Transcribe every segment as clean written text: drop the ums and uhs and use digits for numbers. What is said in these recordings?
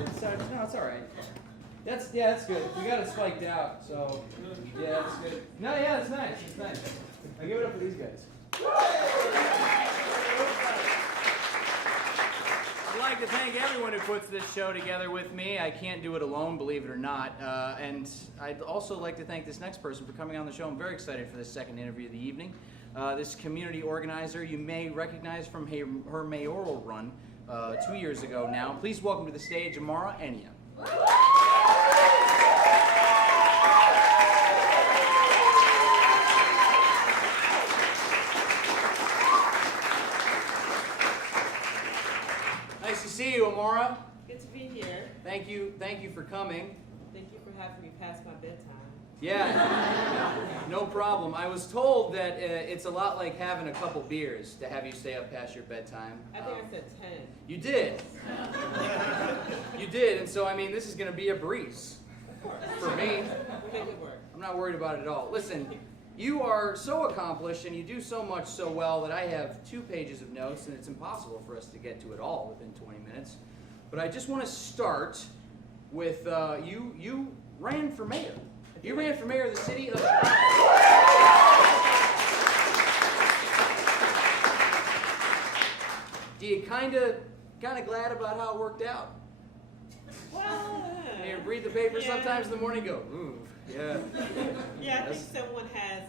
No, it's all right. That's good. We got it spiked out, so yeah, that's good. No, yeah, it's nice. It's nice. I give it up for these guys. I'd like to thank everyone who puts this show together with me. I can't do it alone, believe it or not. And I'd also like to thank this next person for coming on the show. I'm very excited for this second interview of the evening. This community organizer you may recognize from her mayoral run 2 years ago now. Please welcome to the stage AMARA ENYIA. Nice to see you, AMARA. Good to be here. Thank you for coming. Thank you for having me past my bedtime. Yeah, no problem. I was told that it's a lot like having a couple beers to have you stay up past your bedtime. I think I said 10. You did. You did, and so, I mean, this is going to be a breeze. Of course. For me. We make it work. I'm not worried about it at all. Listen, you are so accomplished and you do so much so well that I have 2 pages of notes, and it's impossible for us to get to it all within 20 minutes. But I just want to start with you ran for mayor. You ran for mayor of the city of Chicago. Do you kind of glad about how it worked out? Well, You read the paper sometimes in the morning and go, ooh, yeah. Yeah, I think someone has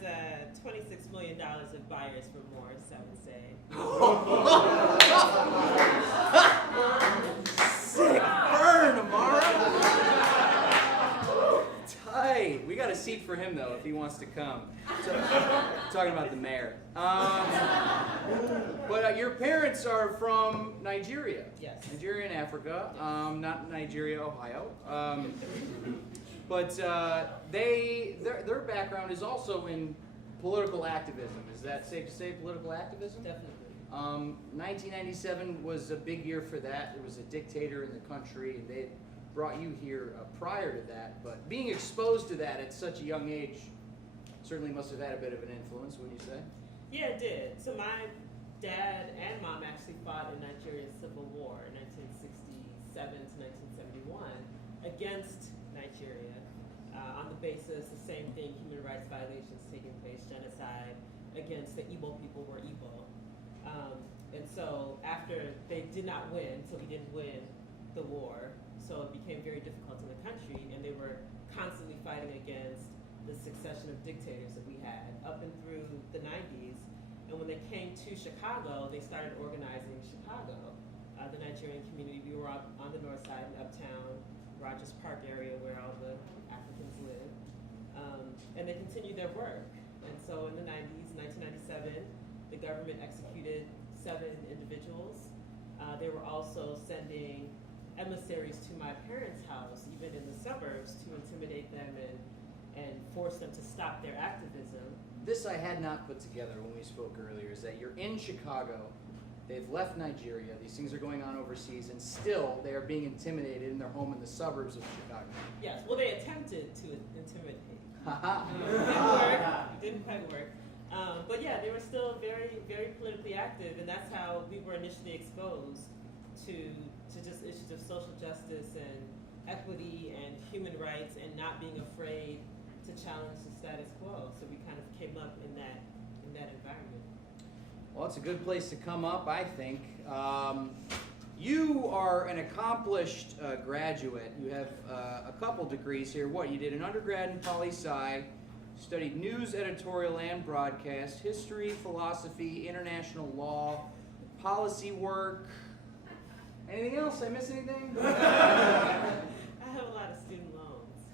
$26 million of buyers for Morris, I would say. Sick burn, AMARA. Tight. We got a seat for him, though, if he wants to come. Talking about the mayor. But your parents are from Nigeria. Yes. Nigeria and Africa, not Nigeria, Ohio. But their background is also in political activism. Is that safe to say, political activism? Definitely. 1997 was a big year for that. There was a dictator in the country, and they brought you here prior to that. But being exposed to that at such a young age certainly must have had a bit of an influence, wouldn't you say? Yeah, it did. So my dad and mom actually fought in Nigeria's Civil War in 1967 to 1971 against Nigeria on the basis, the same thing, human rights violations taking place, genocide against the Igbo people were Igbo. And so after they did not win, so we didn't win the war, so it became very difficult in the country, and they were constantly fighting against the succession of dictators that we had up and through the 90s. And when they came to Chicago, they started organizing Chicago. The Nigerian community, we were up on the north side in Uptown, Rogers Park area where all the Africans live. And they continued their work. And so in the 90s, 1997, the government executed 7 individuals. They were also sending emissaries to my parents' house, even in the suburbs, to intimidate them and force them to stop their activism. This I had not put together when we spoke earlier, is that you're in Chicago, they've left Nigeria, these things are going on overseas, and still they are being intimidated in their home in the suburbs of Chicago. Yes, well, they attempted to intimidate. It Didn't quite work. But yeah, they were still very, very politically active, and that's how we were initially exposed to just issues of social justice and equity and human rights, and not being afraid to challenge the status quo. So we kind of came up in that environment. Well, it's a good place to come up, I think. You are an accomplished graduate. You have a couple degrees here. What, you did an undergrad in poli-sci, studied news, editorial, and broadcast, history, philosophy, international law, policy work. Anything else? I miss anything? I have a lot of student loans.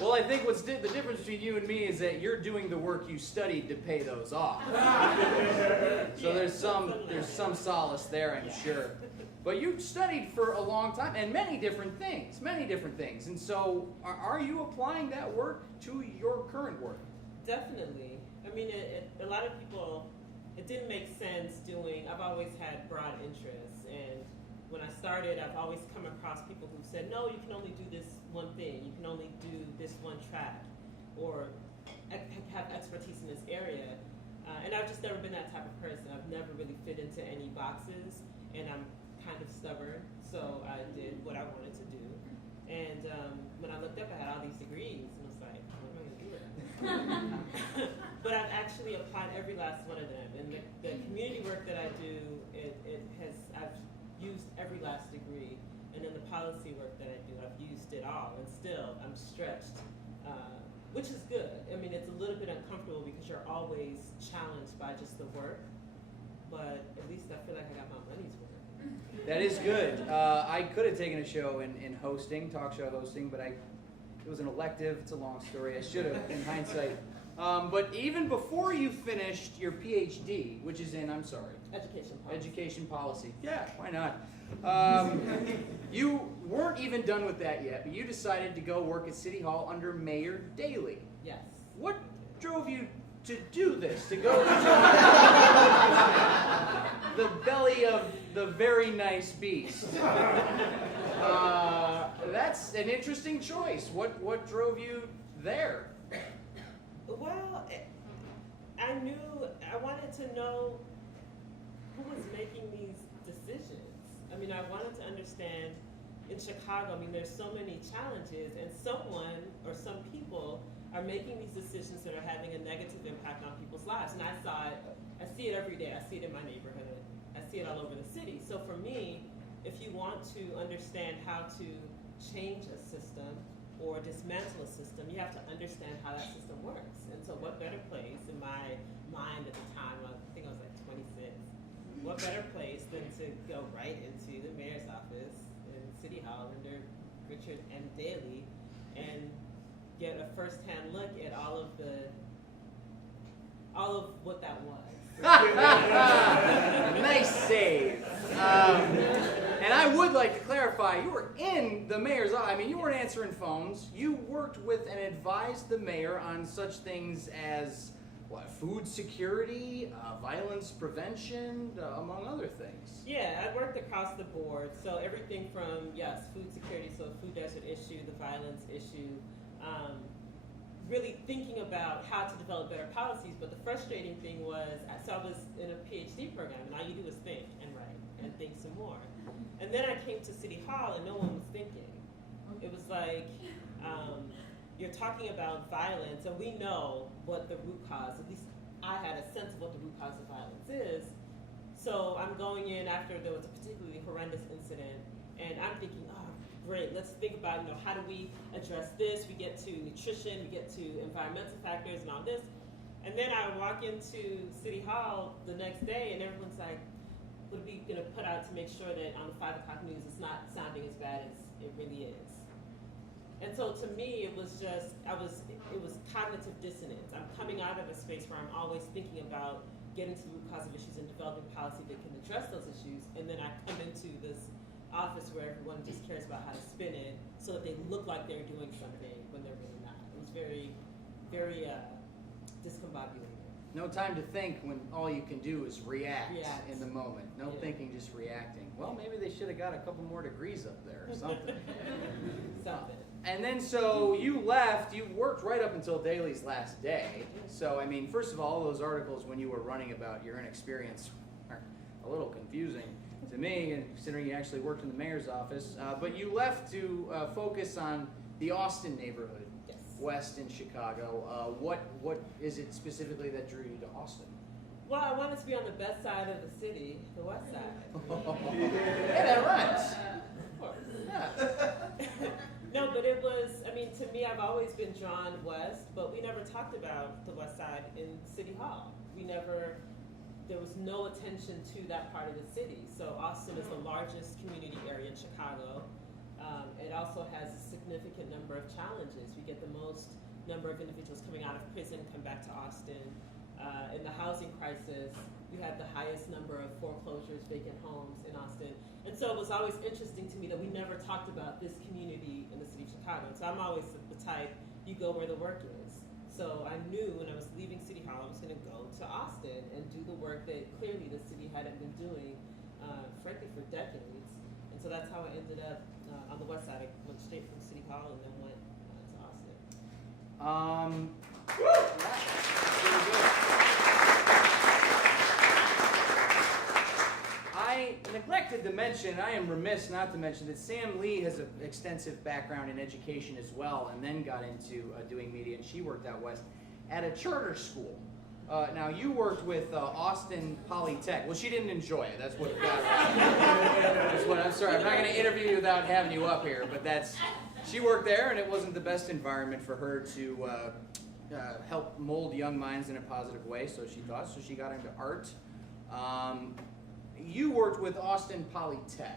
Well, I think the difference between you and me is that you're doing the work you studied to pay those off. So there's some solace there, I'm sure. But you studied for a long time, and many different things. And so are you applying that work to your current work? Definitely. I mean, a lot of people, it didn't make sense doing, I've always had broad interests, and when I started, I've always come across people who said, no, you can only do this one thing, you can only do this one track, or have expertise in this area. And I've just never been that type of person. I've never really fit into any boxes, and I'm kind of stubborn, so I did what I wanted to do. And when I looked up, I had all these degrees, and I was like, what am I going to do with them? But I've actually applied every last one of them. And the community work that I do, I've used every last degree. And then the policy work that I do, I've used it all. And still, I'm stretched, which is good. I mean, it's a little bit uncomfortable because you're always challenged by just the work. But at least I feel like I got my money's worth. That is good. I could have taken a show in hosting, talk show hosting, but it was an elective. It's a long story. I should have, in hindsight. But even before you finished your PhD, which is in, I'm sorry, Education policy. Yeah, why not? You weren't even done with that yet, but you decided to go work at City Hall under Mayor Daley. Yes. What drove you to do this? To go to the belly of the very nice beast? That's an interesting choice. What drove you there? Well, I wanted to know who was making these decisions. I mean, I wanted to understand in Chicago, I mean, there's so many challenges, and someone or some people are making these decisions that are having a negative impact on people's lives. And I see it every day. I see it in my neighborhood. I see it all over the city. So for me, if you want to understand how to change a system or dismantle a system, you have to understand how that system works. And so what better place, in my mind at the time, I think I was like 26, what better place than to go right into the mayor's office in City Hall under Richard M. Daley and get a first-hand look at all of what that was. Nice save. And I would like to clarify, you were in the mayor's office. I mean, you weren't answering phones. You worked with and advised the mayor on such things as food security, violence prevention, among other things. Yeah, I worked across the board. So everything from, yes, food security, so food desert issue, the violence issue, really thinking about how to develop better policies. But the frustrating thing was, so I was in a PhD program, and all you do is think and write and think some more. And then I came to City Hall, and no one was thinking. It was like, you're talking about violence, and we know what the root cause, at least I had a sense of what the root cause of violence is. So I'm going in after there was a particularly horrendous incident, and I'm thinking, oh, great, let's think about, how do we address this? We get to nutrition, we get to environmental factors and all this. And then I walk into City Hall the next day, and everyone's like, what are we going to put out to make sure that on the 5 o'clock news it's not sounding as bad as it really is? And so to me, it was cognitive dissonance. I'm coming out of a space where I'm always thinking about getting to the root cause of issues and developing policy that can address those issues. And then I come into this office where everyone just cares about how to spin it so that they look like they're doing something when they're really not. It was very, very discombobulating. No time to think when all you can do is react. In the moment. No Yeah. thinking, just reacting. Well, maybe they should have got a couple more degrees up there or something. Something. And then so you left, you worked right up until Daley's last day. So, I mean, first of all those articles when you were running about your inexperience are a little confusing to me, and considering you actually worked in the mayor's office. But you left to focus on the Austin neighborhood, Yes. west in Chicago. What is it specifically that drew you to Austin? Well, I wanted to be on the best side of the city, the west side. Yeah, that rhymes. Of course. Yeah. No, but it was, I mean, to me, I've always been drawn west, but we never talked about the west side in City Hall. There was no attention to that part of the city. So Austin is the largest community area in Chicago. It also has a significant number of challenges. We get the most number of individuals coming out of prison come back to Austin. In the housing crisis, you had the highest number of foreclosures, vacant homes in Austin. And so it was always interesting to me that we never talked about this community in the city of Chicago. And so I'm always the type, you go where the work is. So I knew when I was leaving City Hall, I was going to go to Austin and do the work that clearly the city hadn't been doing, frankly, for decades. And so that's how I ended up on the west side. I went straight from City Hall and then went to Austin. Pretty good. I neglected to mention, I am remiss not to mention, that Sam Lee has an extensive background in education as well, and then got into doing media, and she worked out west at a charter school. Now, you worked with Austin Polytech. Well, she didn't enjoy it. That's what got her. That's what, I'm sorry, I'm not going to interview you without having you up here, but she worked there, and it wasn't the best environment for her to help mold young minds in a positive way, so she thought. So she got into art. You worked with Austin Polytech.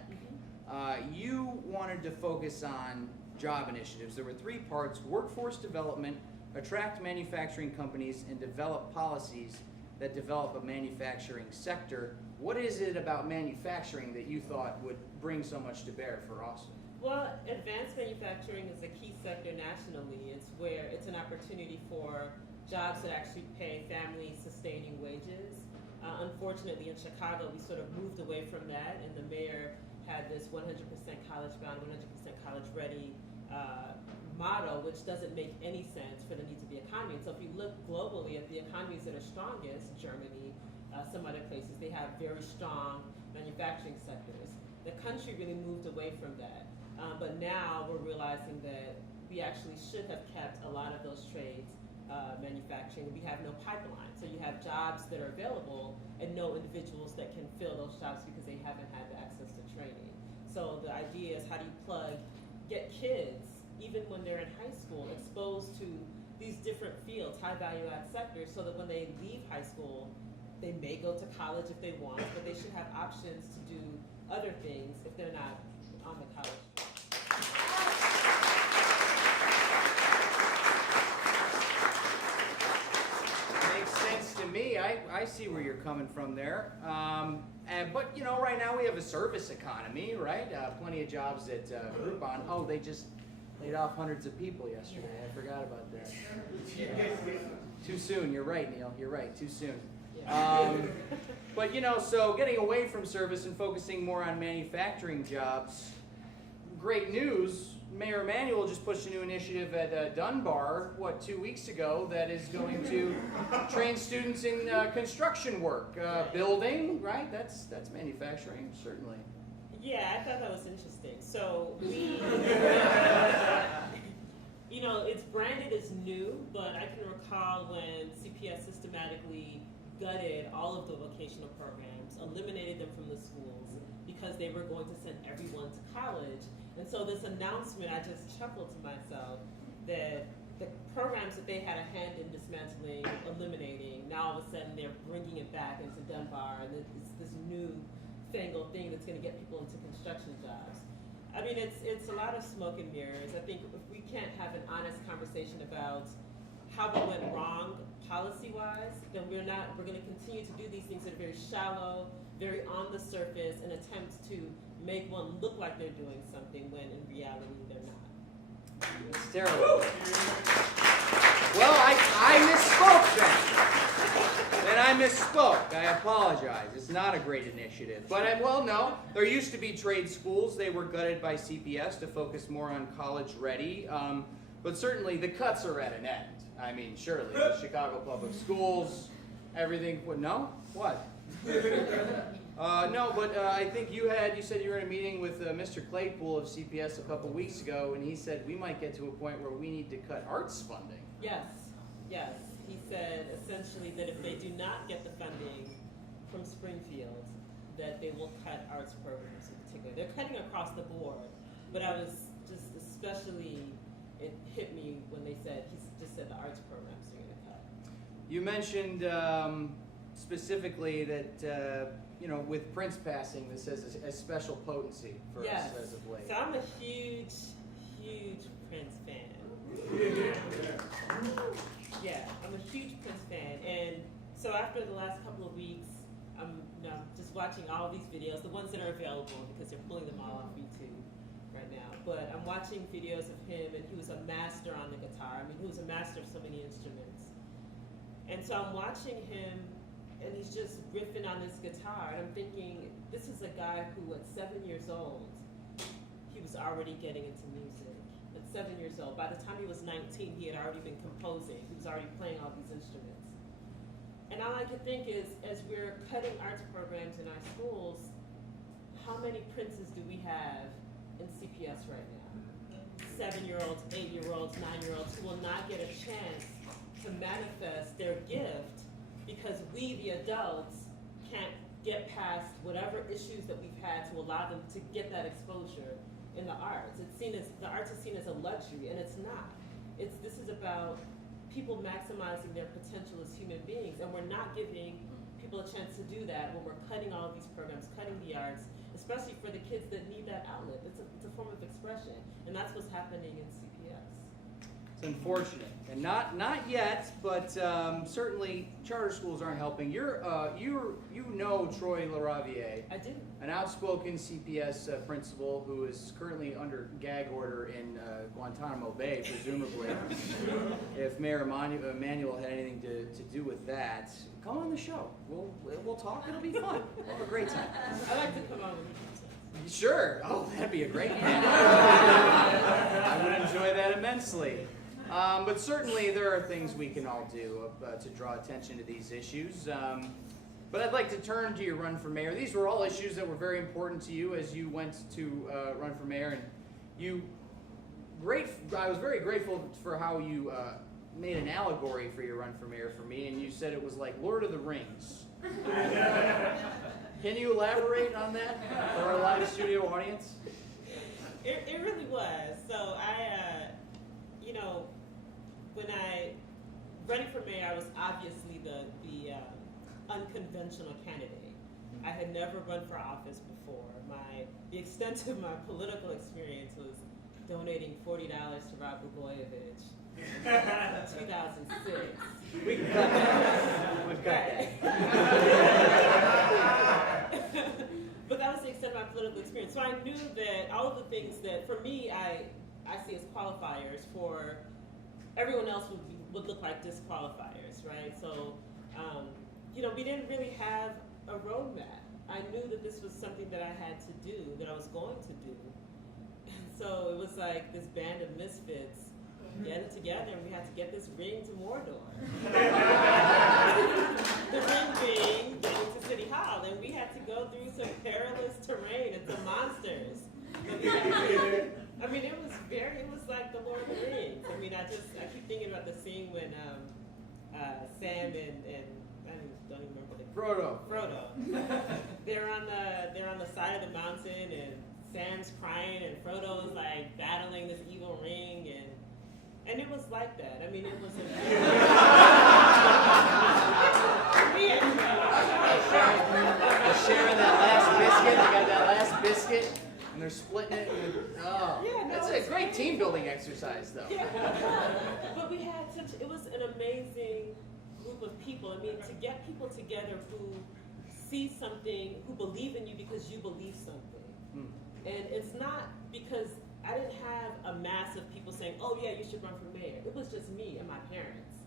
You wanted to focus on job initiatives. There were 3 parts: workforce development, attract manufacturing companies, and develop policies that develop a manufacturing sector. What is it about manufacturing that you thought would bring so much to bear for Austin? Well, advanced manufacturing is a key sector nationally. It's where it's an opportunity for jobs that actually pay family-sustaining wages. Unfortunately, in Chicago, we sort of moved away from that, and the mayor had this 100% college-bound, 100% college-ready motto, which doesn't make any sense for the needs of the economy. And so if you look globally at the economies that are strongest, Germany, some other places, they have very strong manufacturing sectors. The country really moved away from that. But now we're realizing that we actually should have kept a lot of those trades manufacturing. We have no pipeline. So you have jobs that are available and no individuals that can fill those jobs because they haven't had the access to training. So the idea is, how do you get kids, even when they're in high school, exposed to these different fields, high value add sectors, so that when they leave high school, they may go to college if they want, but they should have options to do other things if they're not on the college track. Makes sense to me. I see where you're coming from there. But you know, right now we have a service economy, right? Plenty of jobs at Groupon. Oh, they just laid off hundreds of people yesterday. I forgot about that. Too soon. You're right, Neil. You're right. Too soon. But you know, so getting away from service and focusing more on manufacturing jobs. Great news. Mayor Emanuel just pushed a new initiative at Dunbar, 2 weeks ago, that is going to train students in construction work, building, right? That's manufacturing, certainly. Yeah, I thought that was interesting. So we, you know, it's branded as new, but I can recall when CPS systematically gutted all of the vocational programs, eliminated them from the schools because they were going to send everyone to college. And so this announcement, I just chuckled to myself that the programs that they had a hand in dismantling, eliminating, now all of a sudden they're bringing it back into Dunbar, and it's this new fangled thing that's going to get people into construction jobs. I mean, it's a lot of smoke and mirrors. I think if we can't have an honest conversation about how we went wrong policy-wise, then we're going to continue to do these things that are very shallow, very on the surface, and attempt to make one look like they're doing something when in reality they're not. It's terrible. Well, I misspoke then. Then I misspoke. I apologize. It's not a great initiative. But, well, no. There used to be trade schools. They were gutted by CPS to focus more on college-ready. But certainly the cuts are at an end. I mean, surely the Chicago Public Schools, everything. No? What? No, but I think you said you were in a meeting with Mr. Claypool of CPS a couple weeks ago, and he said we might get to a point where we need to cut arts funding. Yes. He said essentially that if they do not get the funding from Springfield, that they will cut arts programs in particular. They're cutting across the board, but I was just especially, it hit me when he just said the arts programs are going to cut. You mentioned specifically that you know, with Prince passing, this has a special potency for us as of late. So I'm a huge Prince fan. Yeah, I'm a huge Prince fan, and so after the last couple of weeks, I'm just watching all these videos, the ones that are available because they're pulling them all off YouTube right now. But I'm watching videos of him, and he was a master on the guitar. I mean, he was a master of so many instruments. And so I'm watching him, and he's just riffing on this guitar, and I'm thinking, this is a guy who at 7 years old, he was already getting into music. At 7 years old. By the time he was 19, he had already been composing. He was already playing all these instruments. And all I could think is, as we're cutting arts programs in our schools, many princes do we have in CPS right now? 7-year-olds, 8-year-olds, 9-year-olds who will not get a chance to manifest their gift because we, the adults, can't get past whatever issues that we've had to allow them to get that exposure in the arts. The arts is seen as a luxury, and it's not. This is about people maximizing their potential as human beings, and we're not giving people a chance to do that when we're cutting all of these programs, cutting the arts, especially for the kids that need that outlet. It's a form of expression, and that's what's happening in CPS. It's unfortunate, and not yet, but certainly charter schools aren't helping. You know Troy LaRaviere. I do. An outspoken CPS principal who is currently under gag order in Guantanamo Bay, presumably. If Mayor Emanuel had anything to do with that, come on the show. We'll talk. It'll be fun. We'll have a great time. I like to come on with you. Sure. Oh, that'd be a great panel. I would enjoy that immensely. But certainly there are things we can all do to draw attention to these issues. But I'd like to turn to your run for mayor. These were all issues that were very important to you as you went to run for mayor. And I was very grateful for how you made an allegory for your run for mayor for me. And you said it was like Lord of the Rings. Can you elaborate on that for our live studio audience? It really was. So when I running for mayor, I was obviously the unconventional candidate. I had never run for office before. The extent of my political experience was donating $40 to Rod Blagojevich in 2006. We can cut that. We've got that. But that was the extent of my political experience. So I knew that all of the things that, for me, I see as qualifiers, for everyone else would look like disqualifiers, right? So, we didn't really have a roadmap. I knew that this was something that I had to do, that I was going to do. And so it was like this band of misfits getting together, and we had to get this ring to Mordor. The ring being getting to City Hall, and we had to go through some perilous terrain and some monsters. It was like the Lord of the Rings. I keep thinking about the scene when Sam and I don't even remember Frodo. They're on the side of the mountain, and Sam's crying, and Frodo's like battling this evil ring, and it was like that. It was Sharing that last biscuit. They got that last biscuit, and they're splitting it. That's a great team building exercise, though. Yeah. But we had it was an amazing group of people. To get people together who see something, who believe in you because you believe something. And it's not because I didn't have a mass of people saying, oh yeah, you should run for mayor. It was just me and my parents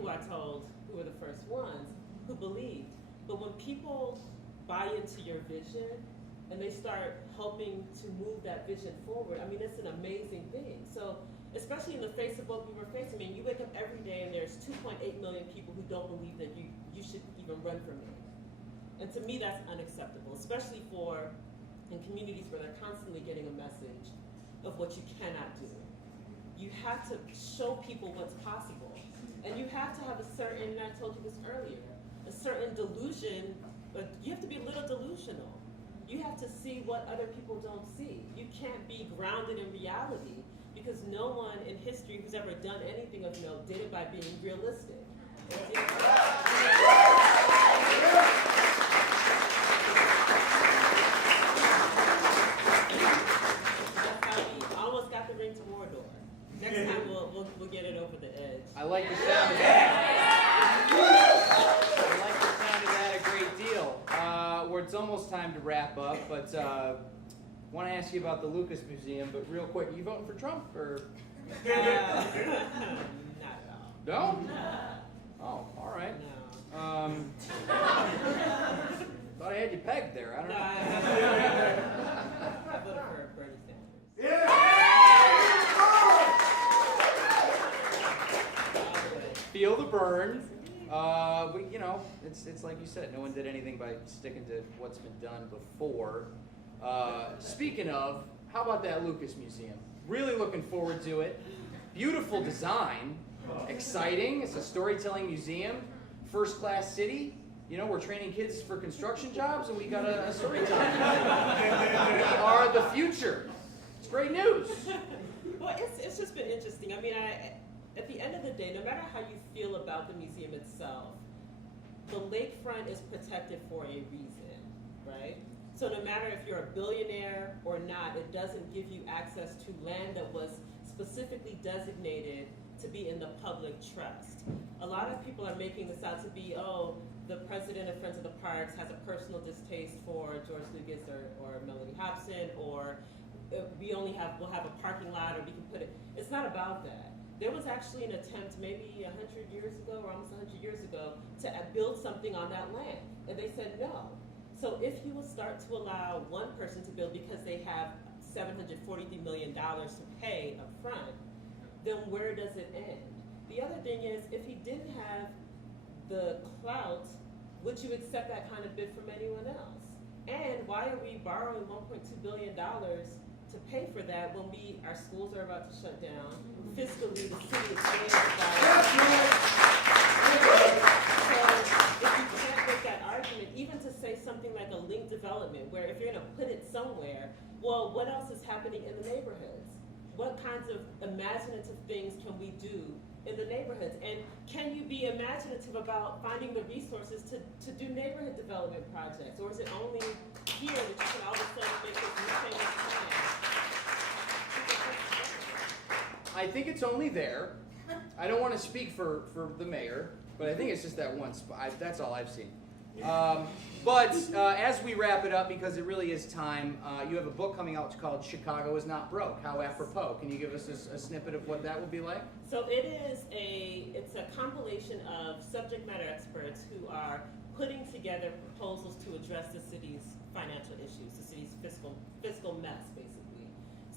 who I told, who were the first ones, who believed. But when people buy into your vision and they start helping to move that vision forward, it's an amazing thing. So, especially in the face of what we were facing, you wake up every day and there's 2.8 million people who don't believe that you should even run for mayor. And to me, that's unacceptable, especially in communities where they're constantly getting a message of what you cannot do. You have to show people what's possible. And you have to have a certain, and I told you this earlier, a certain delusion, but you have to be a little delusional. You have to see what other people don't see. You can't be grounded in reality because no one in history who's ever done anything of note did it by being realistic. To Mordor. Next time we'll get it over the edge. I like the sound of that. I like the sound of that a great deal. It's almost time to wrap up, but want to ask you about the Lucas Museum. But real quick, are you voting for Trump or? Not at all. No? Oh, all right. No. Thought I had you pegged there. I don't know. I voted for Bernie Sanders. Yeah! Feel the burn. But it's like you said, no one did anything by sticking to what's been done before. Speaking of, how about that Lucas Museum? Really looking forward to it. Beautiful design, exciting. It's a storytelling museum, first-class city. You know, we're training kids for construction jobs, and we got a storytelling museum. We are the future. It's great news. Well, it's just been interesting. I mean, at the end of the day, no matter how you feel about the museum itself, the lakefront is protected for a reason, right? So no matter if you're a billionaire or not, it doesn't give you access to land that was specifically designated to be in the public trust. A lot of people are making this out to be, oh, the president of Friends of the Parks has a personal distaste for George Lucas or Melody Hobson, or we'll have a parking lot, or we can put it. It's not about that. There was actually an attempt maybe 100 years ago, or almost 100 years ago, to build something on that land, and they said no. So if you will start to allow one person to build because they have $743 million to pay up front, then where does it end? The other thing is, if he didn't have the clout, would you accept that kind of bid from anyone else? And why are we borrowing $1.2 billion to pay for that when our schools are about to shut down? Fiscally, the city is paying So if you can't make that argument, even to say something like a linked development, where if you're going to put it somewhere, well, what else is happening in the neighborhoods? What kinds of imaginative things can we do in the neighborhoods? And can you be imaginative about finding the resources to do neighborhood development projects? Or is it only here that you can all of a sudden make this new famous plan? I think it's only there. I don't want to speak for the mayor, but I think it's just that one spot. That's all I've seen. But as we wrap it up, because it really is time, you have a book coming out called Chicago is Not Broke, How Apropos. Can you give us a snippet of what that will be like? So it's a compilation of subject matter experts who are putting together proposals to address the city's financial issues, the city's fiscal mess, basically.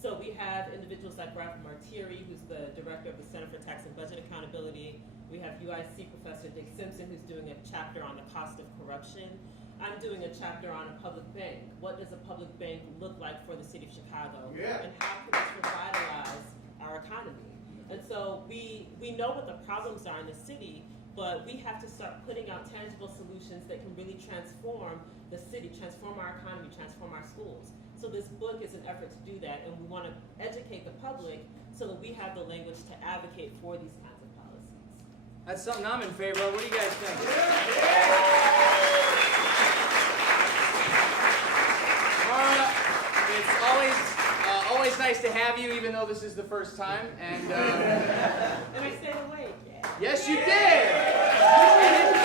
So we have individuals like Ralph Martiri, who's the director of the Center for Tax and Budget Accountability. We have UIC professor Dick Simpson, who's doing a chapter on the cost of corruption. I'm doing a chapter on a public bank. What does a public bank look like for the city of Chicago? Yeah. And how can this revitalize our economy? And so we know what the problems are in the city, but we have to start putting out tangible solutions that can really transform the city, transform our economy, transform our schools. So this book is an effort to do that, and we want to educate the public so that we have the language to advocate for these kinds of policies. That's something I'm in favor of. What do you guys think? It's always nice to have you, even though this is the first time. And And I stayed awake. Yeah. yes, you did. And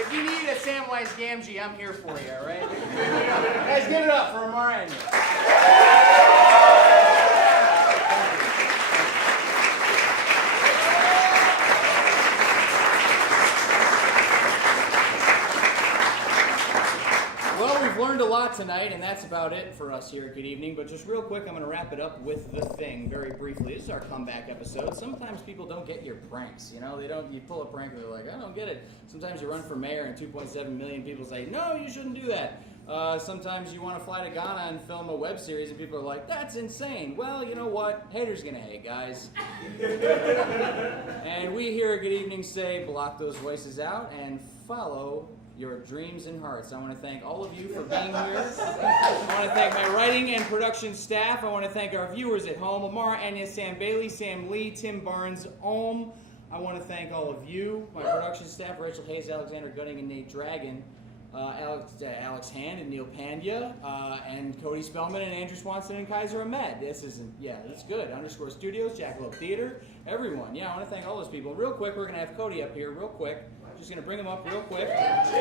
if you need a Samwise Gamgee, I'm here for you. All right, guys, give it up for AMARA ENYIA. Well, we've learned a lot tonight, and that's about it for us here at Good Evening. But just real quick, I'm going to wrap it up with The Thing very briefly. This is our comeback episode. Sometimes people don't get your pranks, you know? You pull a prank and they're like, I don't get it. Sometimes you run for mayor and 2.7 million people say, no, you shouldn't do that. Sometimes you want to fly to Ghana and film a web series and people are like, that's insane. Well, you know what? Haters going to hate, guys. And we here at Good Evening say, block those voices out and follow your dreams and hearts. I want to thank all of you for being here. I want to thank my writing and production staff. I want to thank our viewers at home, AMARA ENYIA, Sam Bailey, Sam Lee, Tim Barnes, Ohm. I want to thank all of you, my production staff, Rachel Hayes, Alexander Gunning, and Nate Dragon, Alex Hand and Neil Pandya, and Cody Spellman and Andrew Swanson and Kaiser Ahmed. That's good. Underscore Studios, Jackalope Theater, everyone. Yeah, I want to thank all those people. Real quick, we're going to have Cody up here real quick. Just going to bring him up real quick. Real quick.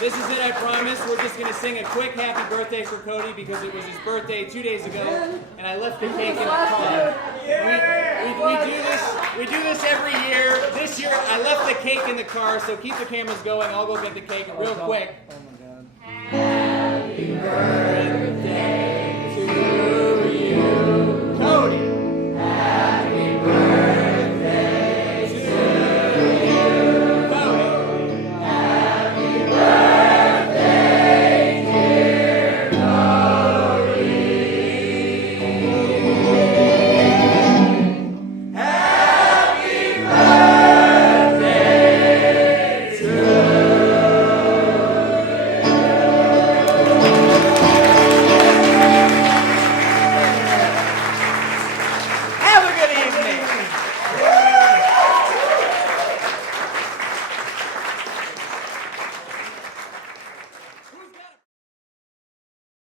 This is it, I promise. We're just going to sing a quick happy birthday for Cody because it was his birthday 2 days ago, and I left the cake in the car. We do this every year. This year, I left the cake in the car, so keep the cameras going. I'll go get the cake real quick.